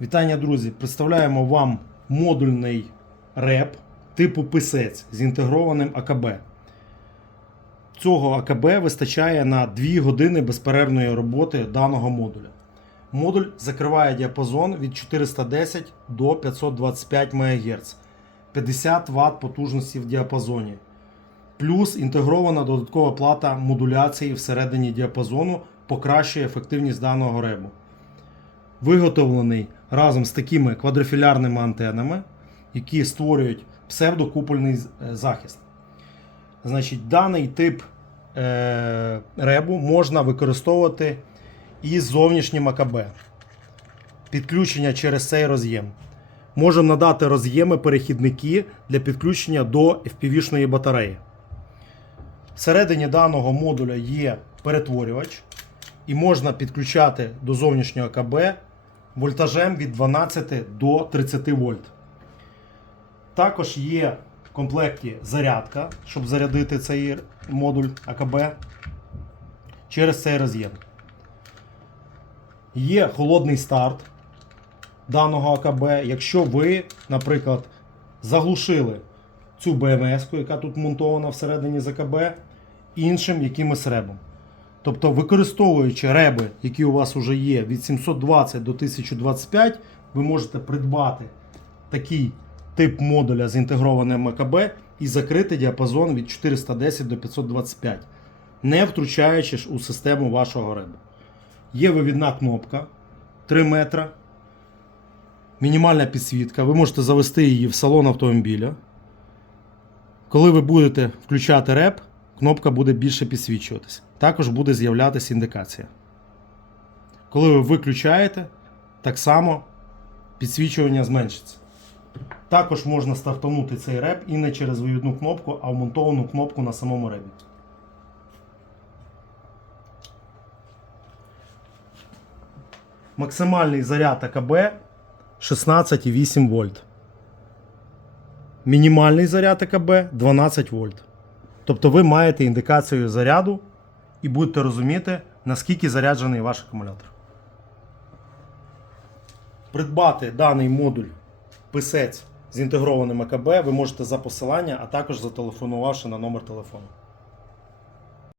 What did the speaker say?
Вітання, друзі! Представляємо вам модульний реп типу писець з інтегрованим АКБ. Цього АКБ вистачає на 2 години безперервної роботи даного модуля. Модуль закриває діапазон від 410 до 525 МГц, 50 Вт потужності в діапазоні. Плюс інтегрована додаткова плата модуляції всередині діапазону покращує ефективність даного ребу виготовлений разом з такими квадрофілярними антенами, які створюють псевдокупольний е, захист. Значить, даний тип е, ребу можна використовувати із зовнішнім АКБ. Підключення через цей роз'єм. Можемо надати роз'єми-перехідники для підключення до FPV-шної батареї. Всередині даного модуля є перетворювач, і можна підключати до зовнішнього КБ вольтажем від 12 до 30 вольт. Також є в комплекті зарядка, щоб зарядити цей модуль АКБ через цей роз'єм. Є холодний старт даного АКБ. Якщо ви, наприклад, заглушили цю БМС, яка тут монтована всередині з АКБ, іншим якимось ребом. Тобто, використовуючи реби, які у вас вже є від 720 до 1025, ви можете придбати такий тип модуля з інтегрованим АКБ і закрити діапазон від 410 до 525, не втручаючи ж у систему вашого реба. Є вивідна кнопка 3 метра, мінімальна підсвітка. Ви можете завести її в салон автомобіля. Коли ви будете включати реп, кнопка буде більше підсвічуватися. Також буде з'являтися індикація. Коли ви виключаєте, так само підсвічування зменшиться. Також можна стартанути цей реп і не через вивідну кнопку, а вмонтовану кнопку на самому ребі. Максимальний заряд АКБ 16,8 вольт. Мінімальний заряд АКБ 12 вольт. Тобто ви маєте індикацію заряду і будете розуміти, наскільки заряджений ваш акумулятор. Придбати даний модуль писець з інтегрованим АКБ ви можете за посилання, а також зателефонувавши на номер телефону.